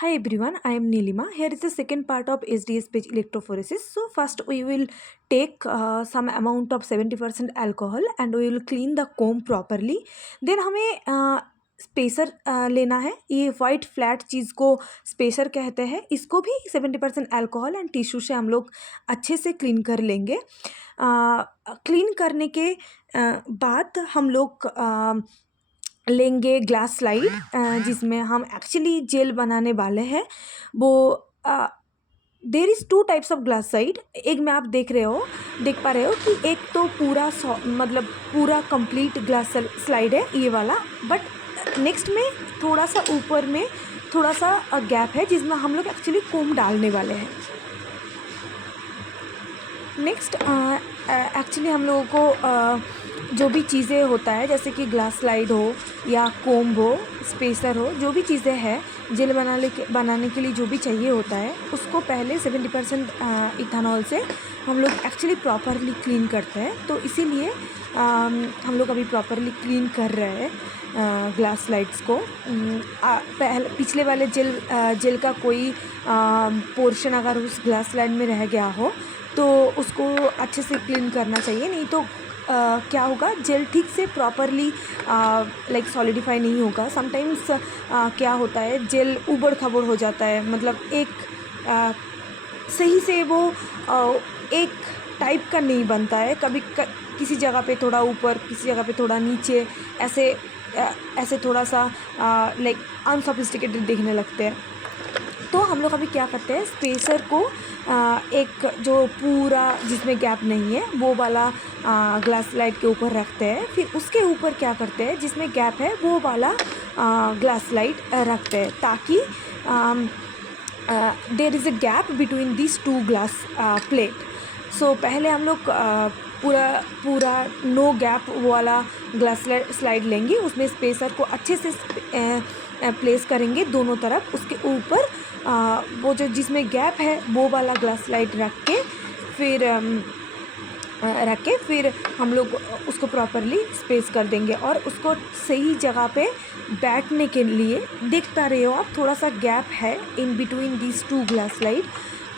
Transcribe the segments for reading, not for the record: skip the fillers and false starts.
Hi everyone, I am Nilima. Here is the second part of SDS page electrophoresis. So first we will take some amount of 70% alcohol and we will clean the comb properly. Then हमें spacer लेना है. ये white flat चीज़ को spacer कहते हैं. इसको भी 70% alcohol and tissue से हम लोग अच्छे से क्लीन कर लेंगे. क्लीन करने के बाद हम लोग लेंगे ग्लास स्लाइड जिसमें हम एक्चुअली जेल बनाने वाले हैं. वो there is two types of glass slide. एक में आप देख पा रहे हो कि एक तो पूरा मतलब पूरा कंप्लीट ग्लास स्लाइड है ये वाला. बट नेक्स्ट में थोड़ा सा ऊपर में थोड़ा सा गैप है जिसमें हम लोग एक्चुअली कोम डालने वाले हैं. नेक्स्ट एक्चुअली हम लोगों को जो भी चीज़ें होता है जैसे कि ग्लास स्लाइड हो या कोम्ब हो, स्पेसर हो, जो भी चीज़ें हैं जेल बनाने के लिए जो भी चाहिए होता है उसको पहले 70% इथेनॉल से हम लोग एक्चुअली प्रॉपरली क्लीन करते हैं. तो इसीलिए हम लोग अभी प्रॉपरली क्लीन कर रहे हैं ग्लास स्लाइड्स को. पिछले वाले जेल का कोई पोर्शन अगर उस ग्लास स्लाइड में रह गया हो तो उसको अच्छे से क्लीन करना चाहिए. नहीं तो क्या होगा, जेल ठीक से प्रॉपरली लाइक सॉलिडिफाई नहीं होगा. समटाइम्स क्या होता है, जेल ऊबड़ खाबड़ हो जाता है. मतलब एक सही से वो एक टाइप का नहीं बनता है. कभी किसी जगह पे थोड़ा ऊपर, किसी जगह पे थोड़ा नीचे, ऐसे थोड़ा सा लाइक अनसोफिस्टिकेटेड दिखने लगते हैं. तो हम लोग अभी क्या करते हैं, स्पेसर को एक जो पूरा जिसमें गैप नहीं है वो वाला ग्लास स्लाइड के ऊपर रखते हैं. फिर उसके ऊपर क्या करते हैं, जिसमें गैप है वो वाला ग्लास स्लाइड रखते हैं ताकि there is a gap between this two glass plate. So पहले हम लोग पूरा नो गैप वाला ग्लास स्लाइड लेंगे. उसमें स्पेसर को अच्छे से प्लेस करेंगे दोनों तरफ. उसके ऊपर वो जो जिसमें गैप है वो वाला ग्लास स्लाइड रख के फिर हम लोग उसको प्रॉपरली स्पेस कर देंगे. और उसको सही जगह पे बैठने के लिए देख पा रहे हो आप, थोड़ा सा गैप है in between this two glass slide.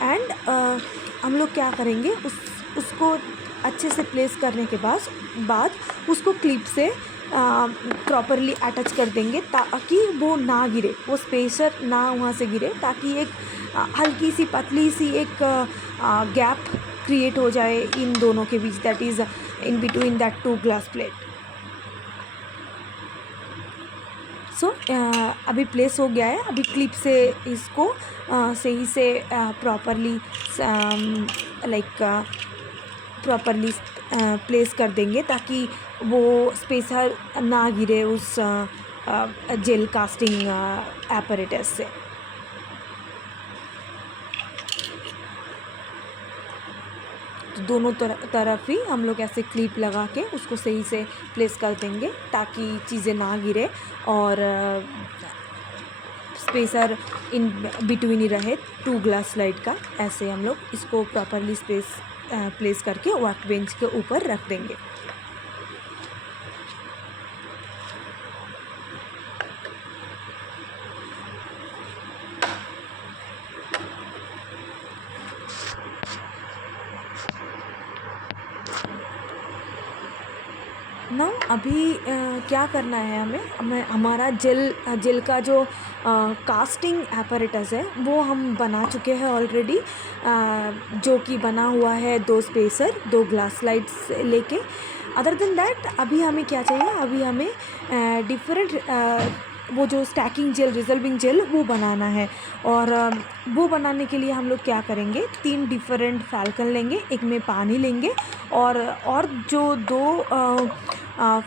And हम लोग क्या करेंगे, उसको अच्छे से प्लेस करने के बाद उसको क्लिप से प्रॉपरली अटैच कर देंगे ताकि वो ना गिरे, वो स्पेसर ना वहाँ से गिरे, ताकि एक हल्की सी पतली सी एक गैप क्रिएट हो जाए इन दोनों के बीच, that is in between that two glass plate. So अभी प्लेस हो गया है. अभी क्लिप से इसको सही से प्रॉपरली प्रॉपरली प्लेस कर देंगे ताकि वो स्पेसर ना गिरे उस जेल कास्टिंग एपरेटस से. तो दोनों तरफ ही हम लोग ऐसे क्लिप लगा के उसको सही से प्लेस कर देंगे ताकि चीज़ें ना गिरे और स्पेसर इन बिटवीन ही रहे टू ग्लास स्लाइड का. ऐसे हम लोग इसको प्रॉपरली प्लेस करके वर्क बेंच के ऊपर रख देंगे. ना अभी क्या करना है, हमें हमारा जेल का जो कास्टिंग एपरेटस है वो हम बना चुके हैं ऑलरेडी, जो कि बना हुआ है 2 स्पेसर 2 ग्लास स्लाइड्स लेके. अदर देन दैट अभी हमें क्या चाहिए, अभी हमें डिफरेंट वो जो स्टैकिंग जेल, रिजॉल्विंग जेल वो बनाना है. और वो बनाने के लिए हम लोग क्या करेंगे, 3 डिफरेंट फैल्कन लेंगे, एक में पानी लेंगे और जो 2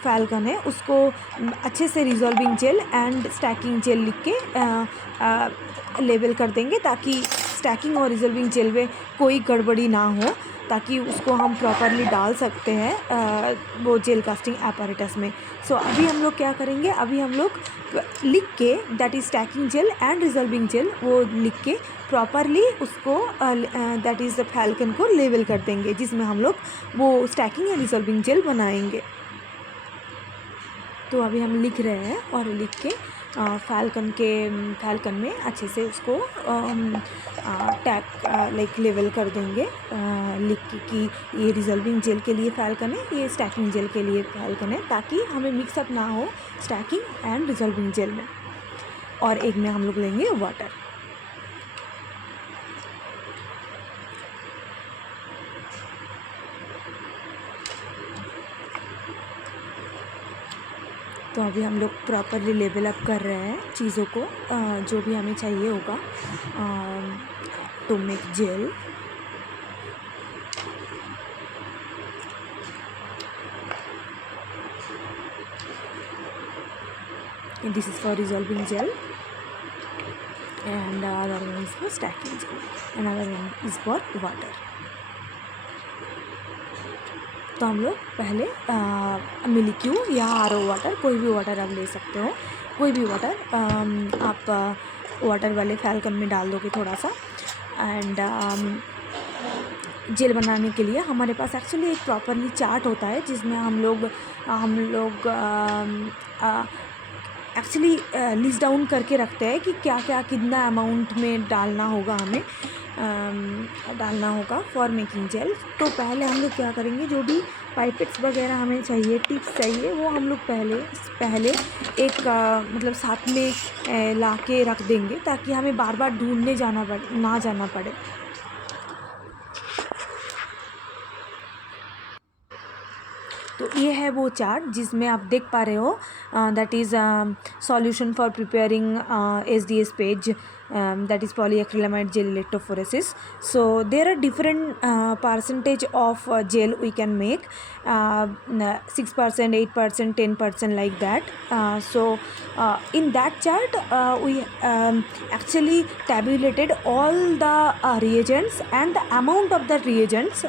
फैल्कन है उसको अच्छे से resolving gel and stacking gel लिख के लेबल कर देंगे ताकि स्टैकिंग और रिजॉल्विंग जेल में कोई गड़बड़ी ना हो, ताकि उसको हम प्रॉपरली डाल सकते हैं वो जेल कास्टिंग एपरेटस में. सो अभी हम लोग क्या करेंगे, अभी हम लोग लिख के that is stacking gel and resolving gel वो लिख के प्रॉपरली उसको दैट इज़ द फैल्कन को लेबल कर देंगे जिसमें हम लोग वो स्टैकिंग या रिजॉल्विंग जेल बनाएंगे. तो अभी हम लिख रहे हैं और लिख के फैल्कन में अच्छे से उसको टैग लाइक लेवल कर देंगे, लिख के कि ये रिजॉल्विंग जेल के लिए फैल्कन है, ये स्टैकिंग जेल के लिए फैल्कन है, ताकि हमें मिक्सअप ना हो स्टैकिंग एंड रिजॉल्विंग जेल में। और एक में हम लोग लेंगे वाटर। तो अभी हम लोग प्रॉपरली लेवल अप कर रहे हैं चीज़ों को, जो भी हमें चाहिए होगा to make gel. This is for resolving gel and other one is for stacking gel, another one is for water। तो हम लोग पहले मिल्क्यू या आरओ वाटर, कोई भी वाटर आप ले सकते हो, कोई भी वाटर आप वाटर वाले फैल्कन में डाल दोगे थोड़ा सा। एंड जेल बनाने के लिए हमारे पास एक्चुअली एक प्रॉपरली चार्ट होता है, जिसमें हम लोग एक्चुअली लिस्ट डाउन करके रखते हैं कि क्या क्या कितना अमाउंट में डालना होगा, हमें डालना होगा फॉर मेकिंग जेल। तो पहले हम लोग क्या करेंगे, जो भी पाइपेट्स वगैरह हमें चाहिए, टिप्स चाहिए, वो हम लोग पहले एक मतलब साथ में ला के रख देंगे, ताकि हमें बार बार ढूंढने ना जाना पड़े। तो ये है वो चार्ट जिसमें आप देख पा रहे हो, that is solution for preparing SDS page, that is polyacrylamide gel electrophoresis. So there are different percentage of gel we can make, 6%, 8%, 10% like that. So in that chart we actually tabulated all the reagents and the amount of the reagents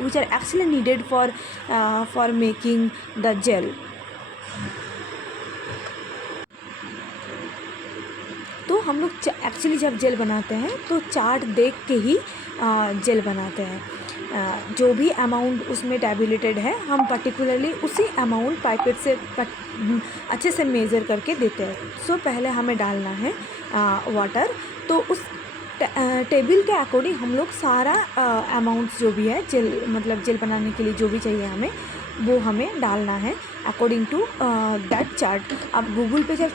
which are actually needed for making the gel. तो हम लोग actually जब jail बनाते हैं तो chart देख के ही jail बनाते हैं। जो भी अमाउंट उसमें टैबुलेटेड है, हम पर्टिकुलरली उसी अमाउंट पाइपेट से अच्छे से मेज़र करके देते हैं। सो पहले हमें डालना है वाटर, तो उस टेबल के अकॉर्डिंग हम लोग सारा अमाउंट्स जो भी है जेल, मतलब जेल बनाने के लिए जो भी चाहिए हमें, वो हमें डालना है अकॉर्डिंग टू दैट चार्ट। आप गूगल पे जब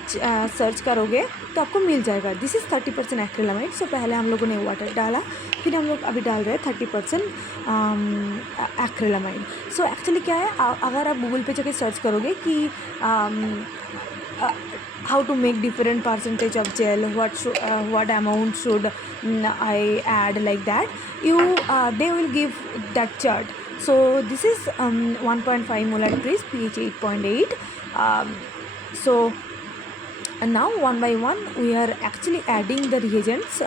सर्च करोगे तो आपको मिल जाएगा। This is 30% acrylamide. सो पहले हम लोगों ने वाटर डाला, फिर हम लोग अभी डाल रहे हैं 30% एक्रिलामाइड। सो एक्चुअली क्या है, अगर आप गूगल पे जाके सर्च करोगे कि how to make different percentage of gel, what amount should I add, like that, they will give that chart. So this is 1.5 molar increase, pH 8.8. So now one by one we are actually adding the reagents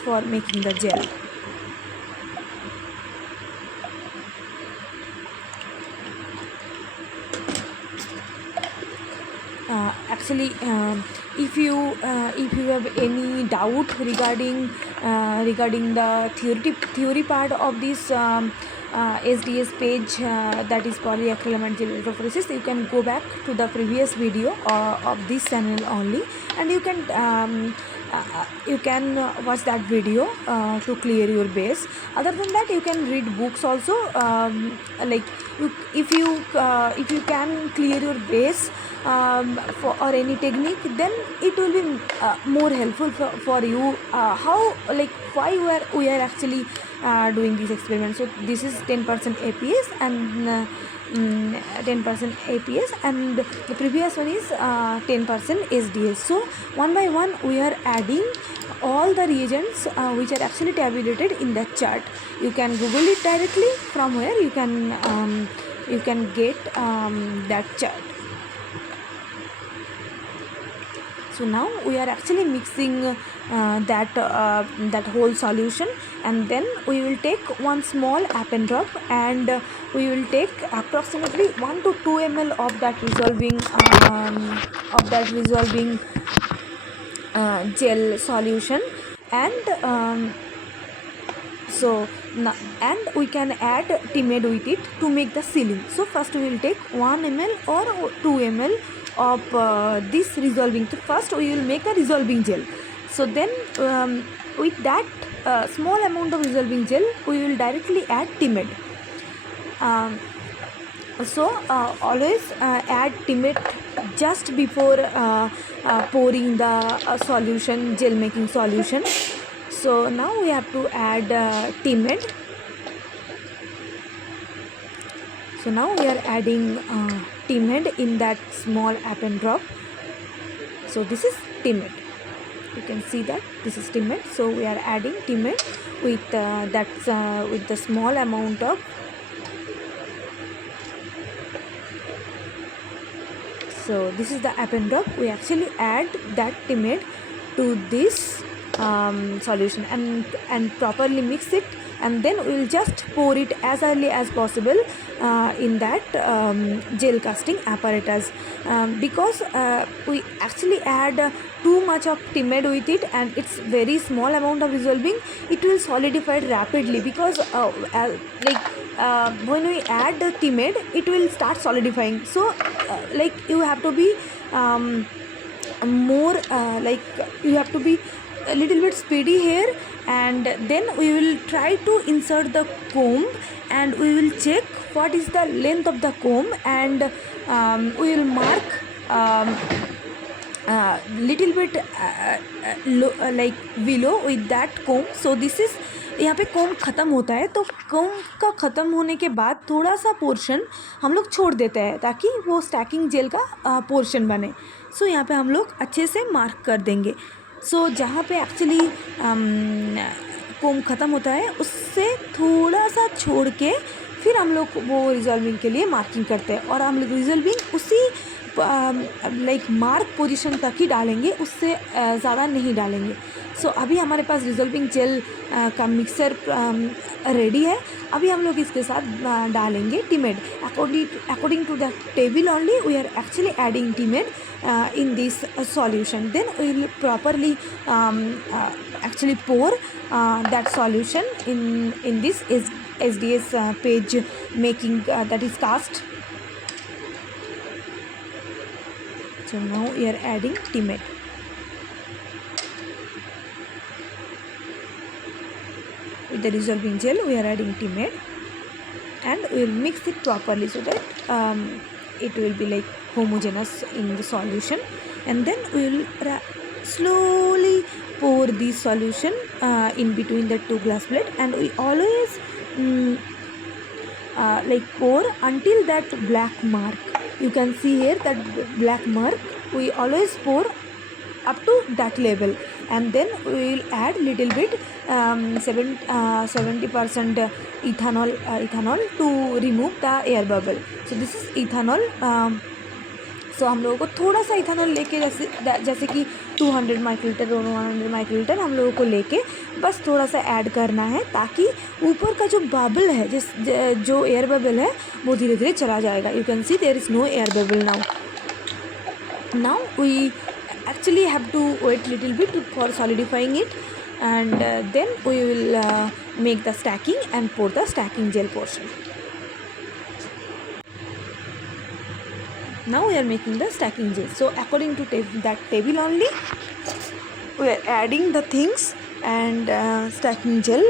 for making the gel. Actually if you have any doubt regarding the theory part of this SDS page, that is polyacrylamide gel electrophoresis, you can go back to the previous video of this channel only, and you can watch that video to clear your base. Other than that, you can read books also, like if you can clear your base or any technique, then it will be more helpful for you, how, like, why we are actually doing this experiment. So this is 10% APS and 10% APS, and the previous one is 10% SDS. So one by one we are adding all the reagents which are actually tabulated in that chart. You can Google it directly, from where you can get that chart. So now we are actually mixing that whole solution, and then we will take one small Appen drop, and we will take approximately 1 to 2 ml of that resolving gel solution, and and we can add timid with it to make the sealing. So first we will take 1 ml or 2 ml of this resolving. So first we will make a resolving gel. So then with that small amount of resolving gel we will directly add timid. Always add timid just before pouring the solution, gel making solution. So now we have to add timid. So now we are adding timid in that small apple drop. So this is timid. You can see that this is timid. So we are adding timid with with the small amount of. So this is the apple drop. We actually add that timid to this solution and properly mix it, and then we will just pour it as early as possible in that gel casting apparatus, because we actually add too much of timid with it and it's very small amount of resolving. It will solidify rapidly because when we add the timid it will start solidifying. So you have to be more you have to be a little bit speedy here, and then we will try to insert the comb and we will check what is the length of the comb, and we will mark little bit below with that comb. So this is यहाँ पे कोम ख़त्म होता है, तो कोम का ख़त्म होने के बाद थोड़ा सा पोर्शन हम लोग छोड़ देते हैं ताकि वो स्टैकिंग जेल का पोर्शन बने. सो यहाँ पे हम लोग अच्छे से मार्क कर देंगे. सो जहाँ पे एक्चुअली कोम ख़त्म होता है उससे थोड़ा सा छोड़ के फिर हम लोग वो रिजॉल्विंग के लिए मार्किंग करते हैं, और हम लोग रिजॉल्विंग उसी मार्क पोजीशन तक ही डालेंगे, उससे ज़्यादा नहीं डालेंगे. सो अभी हमारे पास रिजॉल्विंग जेल का मिक्सर रेडी है. अभी हम लोग इसके साथ डालेंगे timid. According to the table only we are actually adding timid in this solution. Then we will properly actually pour that solution in this SDS page making that is cast. So now we are adding timid. With the resolving gel we are adding timid, and we will mix it properly so that it will be like homogeneous in the solution, and then we will slowly pour the solution in between the two glass plate, and we always pour until that black mark. You can see here that black mark. We always pour up to that level, and then we will add little bit 70% ethanol to remove the air bubble. So this is ethanol. सो हम लोगों को थोड़ा सा ethanol लेके जैसे कि 200 microlitre और 100 microlitre हम लोगों को लेके बस थोड़ा सा ऐड करना है, ताकि ऊपर का जो बबल है जो एयर बबल है वो धीरे धीरे चला जाएगा. You can see there is no air bubble now we actually have to wait little bit for solidifying it, and then we will make the stacking and pour the stacking gel portion. Now we are making the stacking gel. So according to that table only we are adding the things, and stacking gel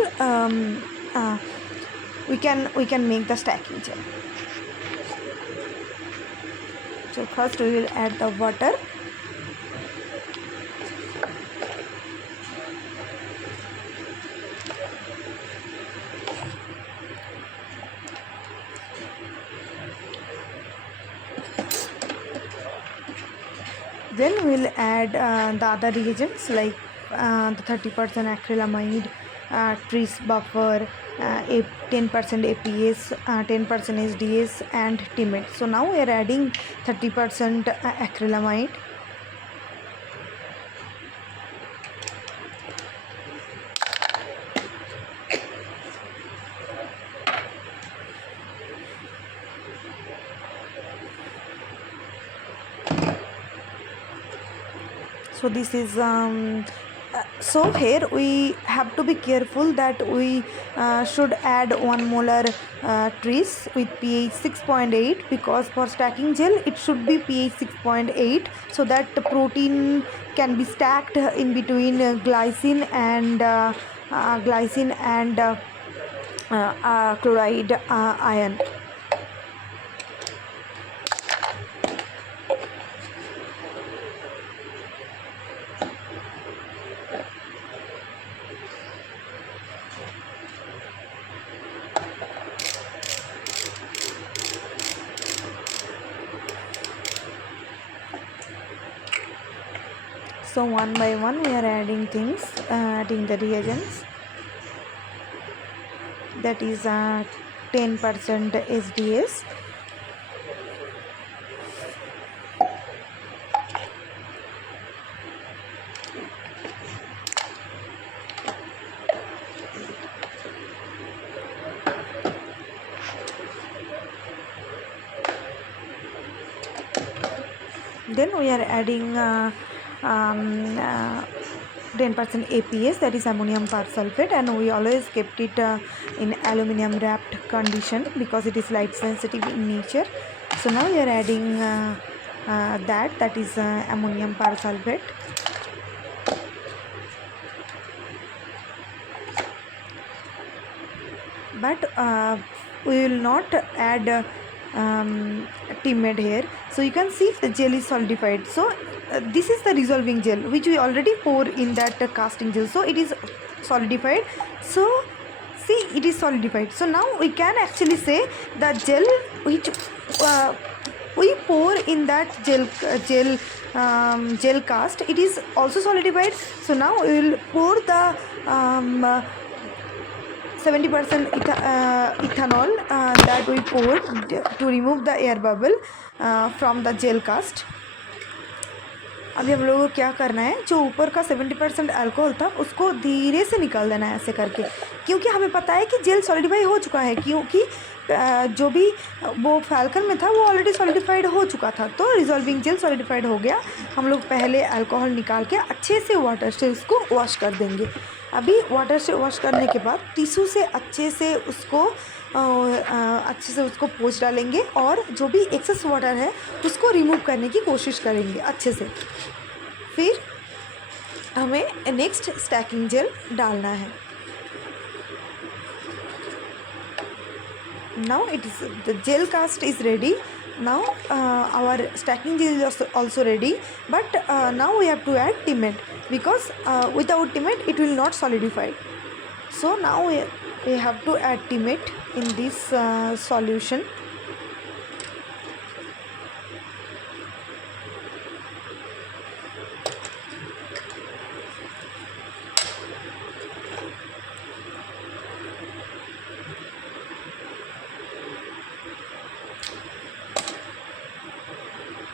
we can make the stacking gel. So first we will add the water. Then we will add the other reagents like the 30% acrylamide, trace buffer, 10% APS, 10% SDS, and timid. So now we are adding 30% acrylamide. So this is So here we have to be careful that we should add 1 molar tris with pH 6.8, because for stacking gel it should be pH 6.8, so that the protein can be stacked in between glycine and chloride ion. So one by one we are adding things, adding the reagents. That is 10% SDS, then we are adding 10% APS, that is ammonium persulfate, and we always kept it in aluminum wrapped condition because it is light sensitive in nature. So now we are adding that is ammonium persulfate. But we will not add timid here. So you can see the gel is solidified. So this is the dissolving gel which we already pour in that casting gel, so it is solidified. So see, it is solidified. So now we can actually say the gel which we pour in that gel cast, it is also solidified. So now we will pour the 70% ethanol that we poured to remove the air bubble from the gel cast. अभी हम लोगों को क्या करना है, जो ऊपर का 70% अल्कोहल था उसको धीरे से निकाल देना है ऐसे करके, क्योंकि हमें पता है कि जेल सॉलिडिफाई हो चुका है, क्योंकि जो भी वो फैल्कन में था वो ऑलरेडी सॉलिडिफाइड हो चुका था। तो रिजॉल्विंग जेल सॉलिडिफाइड हो गया। हम लोग पहले अल्कोहल निकाल के अच्छे से वाटर से उसको वॉश कर देंगे। अभी वाटर से वॉश करने के बाद टिश्यू से अच्छे से उसको पोंछ डालेंगे और जो भी एक्सेस वाटर है उसको रिमूव करने की कोशिश करेंगे अच्छे से। फिर हमें नेक्स्ट स्टैकिंग जेल डालना है। Now it is the gel cast is ready. Now our stacking gel is also ready, but now we have to add timid, because without timid it will not solidify. So now we have to add timid in this solution.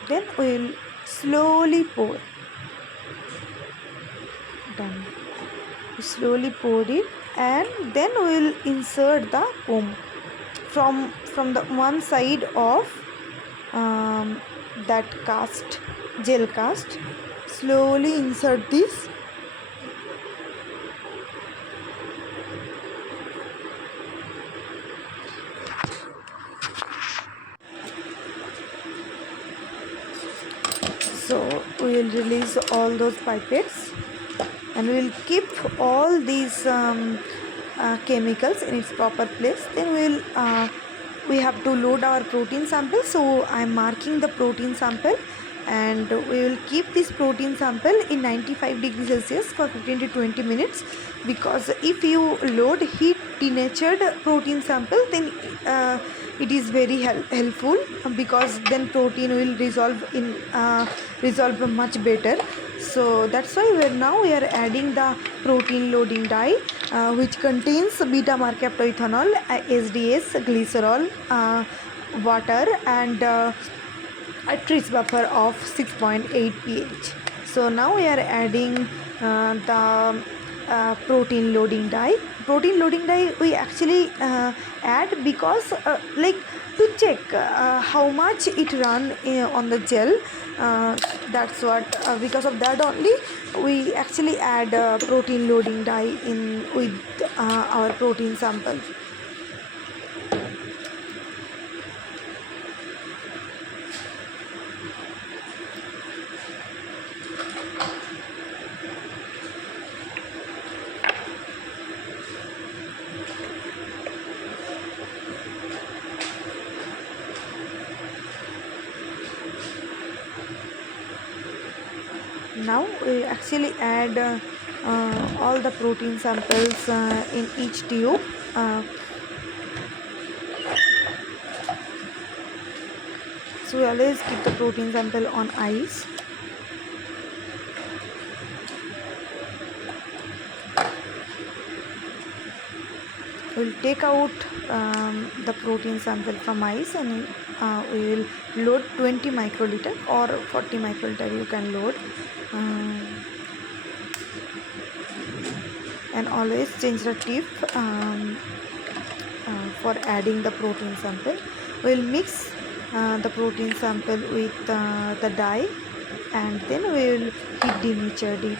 Then we will slowly pour. Done. Slowly pour it, and then we will insert the comb from the one side of that cast, gel cast. Slowly insert this. So we will release all those pipettes, and we will keep all these chemicals in its proper place. Then we have to load our protein sample. So I am marking the protein sample, and we will keep this protein sample in 95 degrees Celsius for 15 to 20 minutes, because if you load heat denatured protein sample, then it is very helpful, because then protein will resolve much better. So that's why we are adding the protein loading dye, which contains beta mercaptoethanol, SDS, glycerol, water, and a tris buffer of 6.8 pH. So now we are adding the protein loading dye. Protein loading dye we actually add because like to check how much it run on the gel. That's what because of that only we actually add protein loading dye in with our protein sample. Now we actually add all the protein samples in each tube. So we always keep the protein sample on ice. We'll take out the protein sample from ice, and we will load 20 microliter or 40 microliter you can load, and always change the tip for adding the protein sample. We'll mix the protein sample with the dye, and then we will heat denatured it.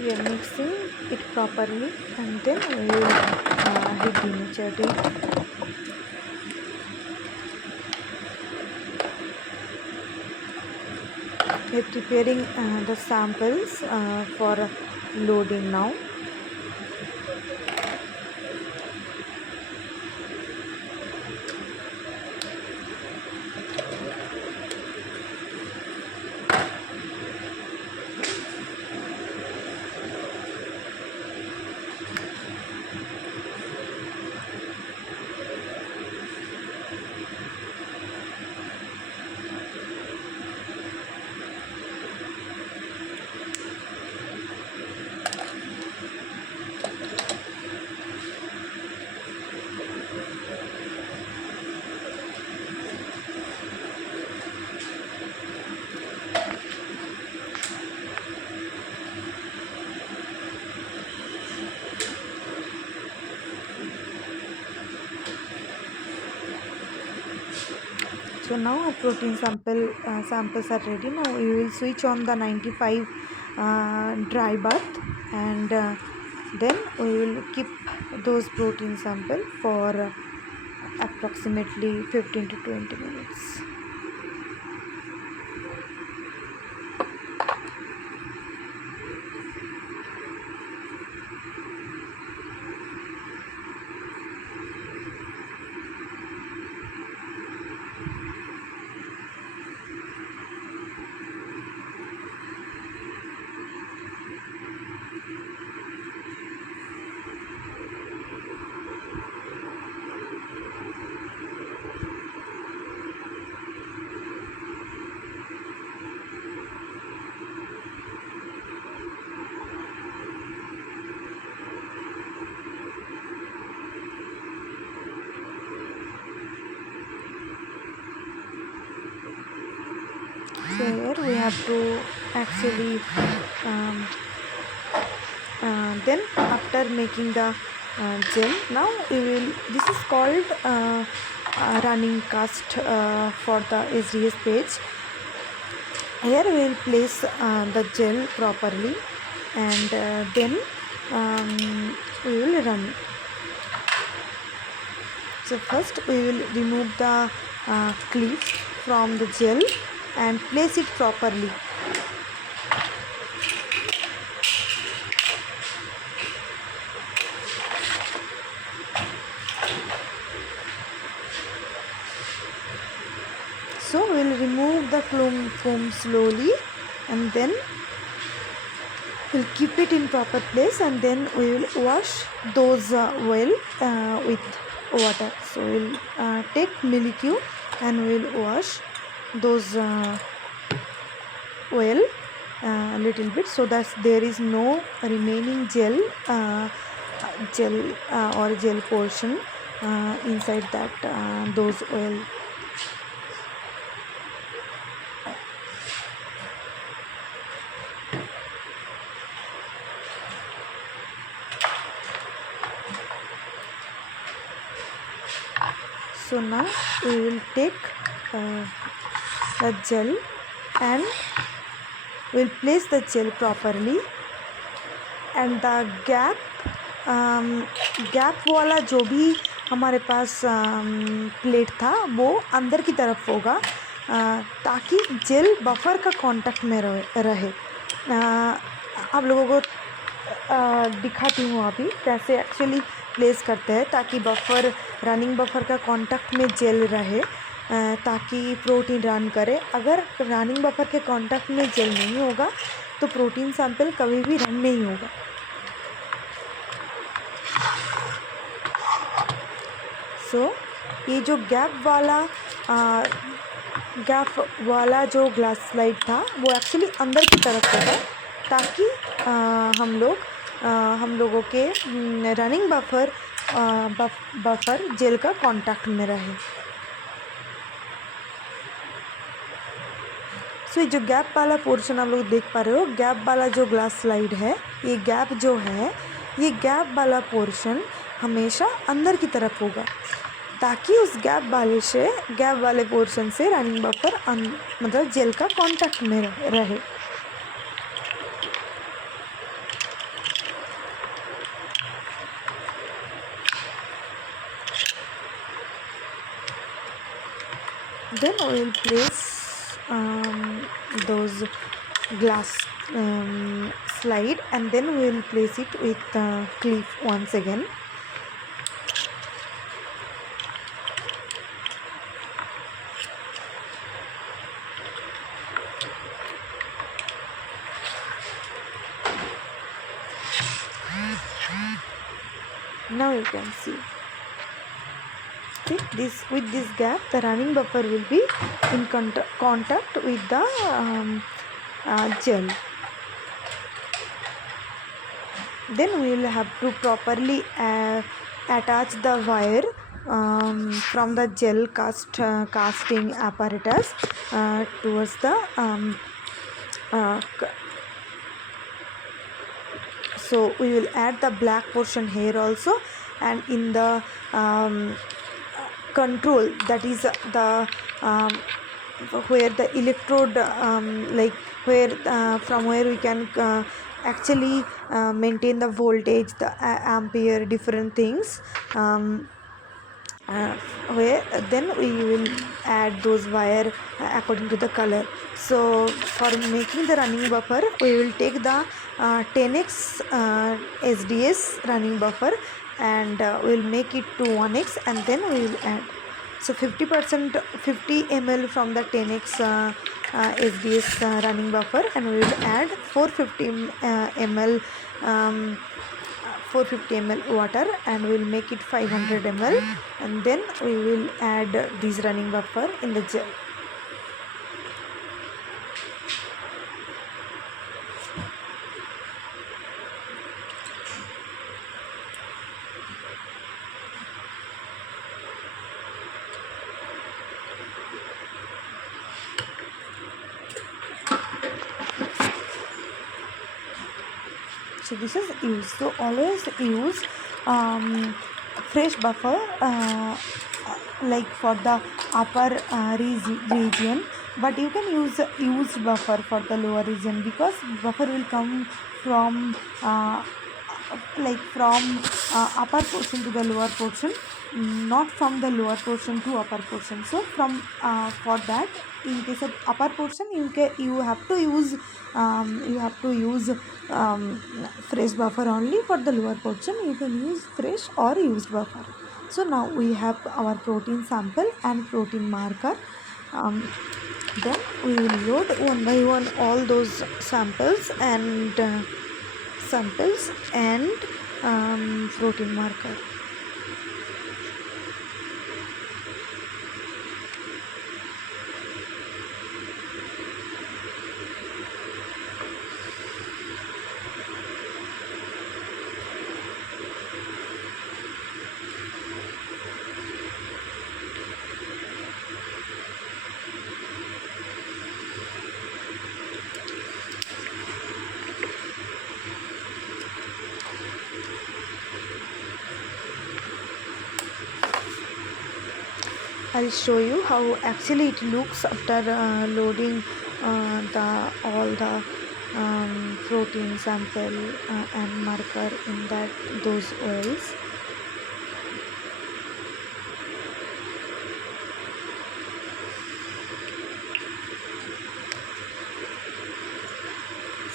We are mixing it properly, and then we will heat denatured it. We are preparing the samples for loading now. So now our protein samples are ready. Now we will switch on the 95 dry bath, and then we will keep those protein sample for approximately 15 to 20 minutes. So here we have to actually then after making the gel, now we will, this is called running cast for the SDS page. Here we will place the gel properly, and then we will run it. So first we will remove the clip from the gel and place it properly. So we will remove the comb slowly, and then we'll keep it in proper place, and then we will wash those well with water. So we'll take Milky and we'll wash those oil little bit, so that there is no remaining gel or gel portion inside that those oil. So now we will take the gel and we'll place the gel properly, and the gap वाला जो भी हमारे पास plate था वो अंदर की तरफ होगा ताकि जेल बफर का कांटेक्ट में रहे। आप लोगों को दिखाती हूँ अभी कैसे एक्चुअली प्लेस करते हैं ताकि बफर रनिंग बफर का कांटेक्ट में जेल रहे, ताकि प्रोटीन रन करे। अगर रनिंग बफर के कांटेक्ट में जेल नहीं होगा तो प्रोटीन सैंपल कभी भी रन नहीं होगा। सो ये जो गैप वाला जो ग्लास स्लाइड था वो एक्चुअली अंदर की तरफ होगा ताकि हम लोगों के रनिंग बफर जेल का कांटेक्ट में रहे। सो ये जो गैप वाला पोर्शन आप लोग देख पा रहे हो, गैप वाला जो ग्लास स्लाइड है, ये गैप जो है, ये गैप वाला पोर्शन हमेशा अंदर की तरफ होगा ताकि उस गैप वाले पोर्शन से रनिंग बफर मतलब जेल का कांटेक्ट में रहे। Then we will place those glass slide, and then we will place it with clip once again. Now you can see. With this gap, the running buffer will be in contact with the gel. Then we will have to properly attach the wire from the gel casting apparatus towards the so we will add the black portion here also, and in the control, that is the where the electrode like where from where we can actually maintain the voltage, the ampere, different things, where then we will add those wire according to the color. So for making the running buffer, we will take the 10x SDS running buffer and we will make it to 1x, and then we will add so 50 ml from the 10x SDS running buffer, and we will add 450 ml water, and we will make it 500 ml, and then we will add this running buffer in the gel. So this is used. So always use fresh buffer like for the upper region, but you can use used buffer for the lower region, because buffer will come from upper portion to the lower portion, not from the lower portion to upper portion. So from for that, in case of upper portion, you have to use fresh buffer only. For the lower portion, you can use fresh or used buffer. So now we have our protein sample and protein marker. Then we will load one by one all those samples and protein marker. I'll show you how actually it looks after loading the all the protein sample and marker in those oils.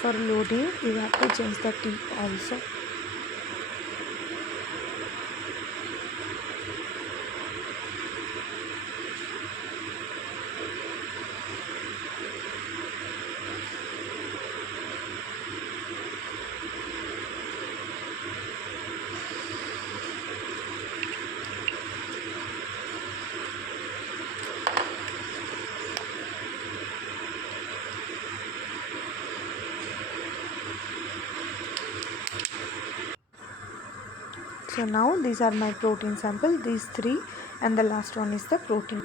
For loading, you have to change the tip also. So now these are my protein sample, these three, and the last one is the protein.